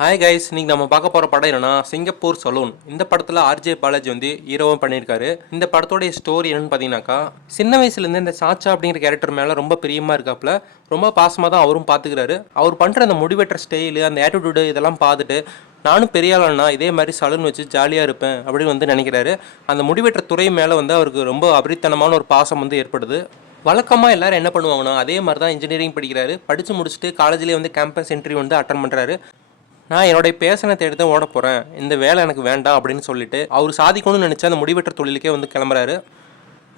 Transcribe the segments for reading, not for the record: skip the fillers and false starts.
Hi guys, இன்னைக்கு நம்ம பார்க்க போகிற படம் என்னன்னா சிங்கப்பூர் சலூன். இந்த படத்தில் ஆர்ஜே பாலாஜி வந்து ஹீரோவும் பண்ணியிருக்காரு. இந்த படத்தோடைய ஸ்டோரி என்னன்னு பார்த்தீங்கன்னாக்கா, சின்ன வயசுலேருந்து இந்த சாச்சா அப்படிங்கிற கேரக்டர் மேலே ரொம்ப பிரியமாக இருக்காப்புல. ரொம்ப பாசமாக தான் அவரும் பார்த்துக்கிறாரு. அவர் பண்ணுற அந்த முடிவெட்டுற ஸ்டைலு, அந்த ஆட்டிடியூடு இதெல்லாம் பார்த்துட்டு நானும் பெரிய ஆளுன்னா இதே மாதிரி சலூன் வச்சு ஜாலியாக இருப்பேன் அப்படின்னு வந்து நினைக்கிறாரு. அந்த முடிவெட்டுற துறை மேலே வந்து அவருக்கு ரொம்ப அபரித்தனமான ஒரு பாசம் வந்து ஏற்படுது. வழக்கமாக எல்லாரும் என்ன பண்ணுவாங்கன்னா, அதே மாதிரி தான் இன்ஜினியரிங் படிக்கிறாரு. படித்து முடிச்சுட்டு காலேஜ்லேயே வந்து கேம்பஸ் இன்டர்வியூ வந்து அட்டன் பண்ணுறாரு. நான் என்னுடைய பேஷனை தேடி தான் ஓட போகிறேன், இந்த வேலை எனக்கு வேண்டாம் அப்படின்னு சொல்லிட்டு அவர் சாதிக்கணும்னு நினச்சா அந்த முடிவெற்ற தொழிலுக்கே வந்து கிளம்புறாரு.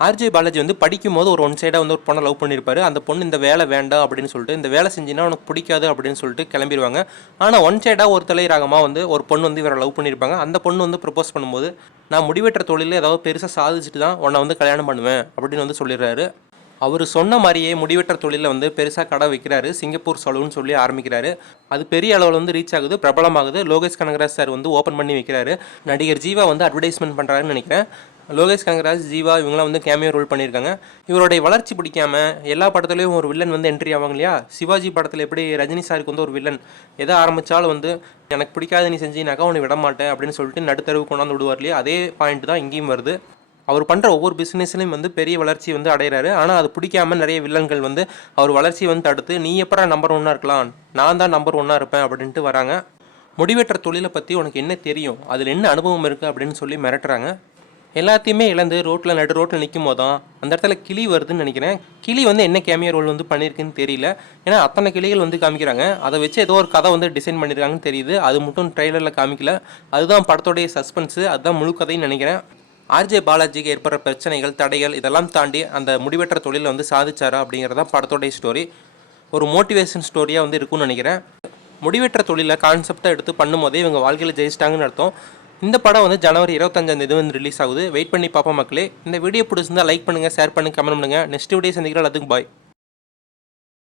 ஆர்ஜே பாலாஜி வந்து படிக்கும்போது ஒரு ஒன் சைடாக வந்து ஒரு பொண்ணை லவ் பண்ணியிருப்பாரு. அந்த பொண்ணு இந்த வேலை வேண்டாம் அப்படின்னு சொல்லிட்டு, இந்த வேலை செஞ்சினா உனக்கு பிடிக்காது அப்படின்னு சொல்லிட்டு கிளம்பிடுவாங்க. ஆனால் ஒன் சைடாக ஒரு தலை ராகமாக வந்து ஒரு பொண்ணு வந்து இவரை லவ் பண்ணியிருப்பாங்க. அந்த பொண்ணு வந்து ப்ரப்போஸ் பண்ணும்போது, நான் முடிவெற்ற தொழிலில் ஏதாவது பெருசாக சாதிச்சுட்டு தான் உன்னை வந்து கல்யாணம் பண்ணுவேன் அப்படின்னு வந்து சொல்லிடுறாரு. அவர் சொன்ன மாதிரியே முடிவெற்ற தொழிலில் வந்து பெருசாக கடை வைக்கிறாரு. சிங்கப்பூர் சலூன் சொல்லி ஆரம்பிக்கிறாரு. அது பெரிய அளவில் வந்து ரீச் ஆகுது, பிரபலமாகுது. லோகேஷ் கனகராஜ் சார் வந்து ஓப்பன் பண்ணி வைக்கிறாரு. நடிகர் ஜீவா வந்து அட்வர்டைஸ்மெண்ட் பண்ணுறாருன்னு நினைக்கிறேன். லோகேஷ் கனகராஜ், ஜீவா இவங்களாம் வந்து கேமியோ ரோல் பண்ணியிருக்காங்க. இவருடைய வளர்ச்சி பிடிக்காம எல்லா படத்துலையும் ஒரு வில்லன் வந்து என்ட்ரி ஆவாங்க இல்லையா? சிவாஜி படத்தில் எப்படி ரஜினி சாருக்கு வந்து ஒரு வில்லன் எதை ஆரம்பித்தாலும் வந்து எனக்கு பிடிக்காத நீ செஞ்சினாக்கா உன்னை விட மாட்டேன் அப்படின்னு சொல்லிட்டு நடுத்தரவு கொண்டாந்து விடுவார் இல்லையா? அதே பாயிண்ட் தான் இங்கேயும் வருது. அவர் பண்ணுற ஒவ்வொரு பிஸ்னஸ்லையும் வந்து பெரிய வளர்ச்சி வந்து அடைகிறாரு. ஆனால் அது பிடிக்காமல் நிறைய வில்லன்கள் வந்து அவர் வளர்ச்சியை வந்து தடுத்து, நீ எப்படா நம்பர் ஒன்னாக இருக்கலாம், நான் தான் நம்பர் ஒன்னாக இருப்பேன் அப்படின்ட்டு வராங்க. முடிவெற்ற தொழிலை பற்றி உனக்கு என்ன தெரியும், அதில் என்ன அனுபவம் இருக்குது அப்படின்னு சொல்லி மிரட்டுறாங்க. எல்லாத்தையுமே இழந்து நடு ரோட்டில் நிற்கும் போது தான் அந்த இடத்துல கிளி வருதுன்னு நினைக்கிறேன். கிளி வந்து என்ன கேமியோ ரோல் வந்து பண்ணியிருக்குன்னு தெரியல. ஏன்னா அத்தனை கிளிகள் வந்து காமிக்கிறாங்க. அதை வச்சு ஏதோ ஒரு கதை வந்து டிசைன் பண்ணியிருக்காங்கன்னு தெரியுது. அது மட்டும் ட்ரெய்லரில் காமிக்கல. அதுதான் படத்தோடைய சஸ்பென்ஸு, அதுதான் முழு கதைன்னு நினைக்கிறேன். ஆர்ஜே பாலாஜிக்கு ஏற்படுற பிரச்சனைகள், தடைகள் இதெல்லாம் தாண்டி அந்த முடிவெற்ற தொழிலை வந்து சாதிச்சாரா அப்படிங்கிறதான் படத்தோடைய ஸ்டோரி. ஒரு மோட்டிவேஷன் ஸ்டோரியாக வந்து இருக்கும்னு நினைக்கிறேன். முடிவெற்ற தொழிலை கான்செப்டை எடுத்து பண்ணும்போதே இவங்க வாழ்க்கையில் ஜெயிச்சிட்டாங்கன்னு அர்த்தம். இந்த படம் வந்து ஜனவரி 25 வந்து ரிலீஸ் ஆகுது. வெயிட் பண்ணி பார்ப்போம் மக்களே. இந்த வீடியோ பிடிச்சிருந்தா லைக் பண்ணுங்கள், ஷேர் பண்ணுங்கள், கமெண்ட் பண்ணுங்கள். நெக்ஸ்ட் வீடியோ சந்திக்கிறோம். அதுக்கு பாய்.